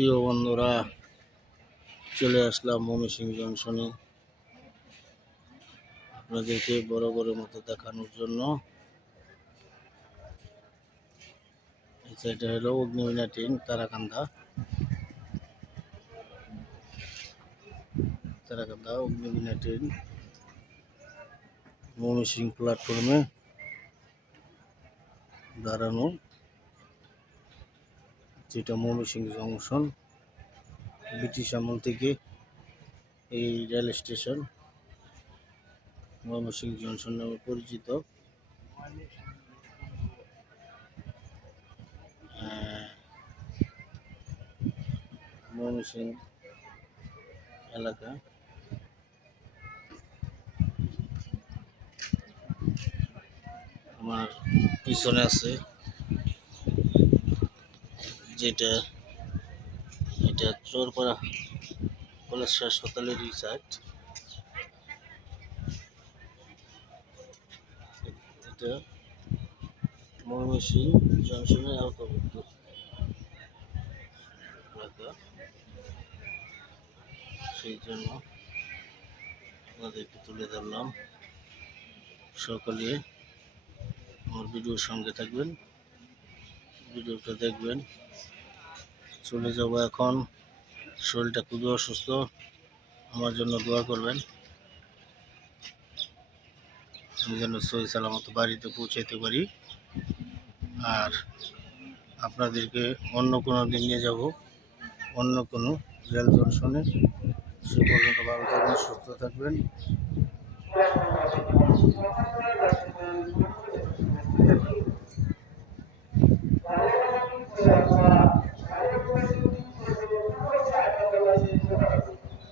প্রিয় বন্ধুরা, চলে আসলাম ময়মনসিং জংশনে। আপনাদেরকে বড় বড় মতো দেখানোর জন্য। সাইডে হলো অগ্নিমিনা ট্রেন, তারাকান্দা। তারাকান্দা অগ্নিমিনা ট্রেন। ময়মনসিং প্ল্যাটফর্মে দাঁড়ানো যেটা ময়মনসিং জংশন ব্রিটিশ আমল থেকে এই রেল স্টেশন ময়মনসিং জংশন নামে পরিচিত। আহ, ময়মনসিং এলাকা। আমার পিছনে আছে যেটা, এটা চোরপাড়া কলেজ হাসপাতালের রিসার্চ এটা ময়মনসিং জংশনের আওতাভুক্ত। সেই জন্য আপনাদেরকে তুলে ধরলাম। সকলে আমার ভিডিওর সঙ্গে থাকবেন। ভিডিওটা দেখবেন। চলে যাব এখন। শরীরটা খুবই অসুস্থ। আমার জন্য দোয়া করবেন। আমি যেন সহি সালামত বাড়িতে পৌঁছাইতে পারি। আর আপনাদেরকে অন্য কোনো দিন নিয়ে যাব। অন্য কোনো রেল জংশনে। সে পর্যন্ত ভালো থাকবেন, সুস্থ থাকবেন।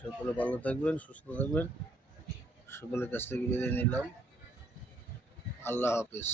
সকলে ভালো থাকবেন সুস্থ থাকবেন। সকলের কাছ থেকে বিদায় নিলাম। আল্লাহ হাফিজ।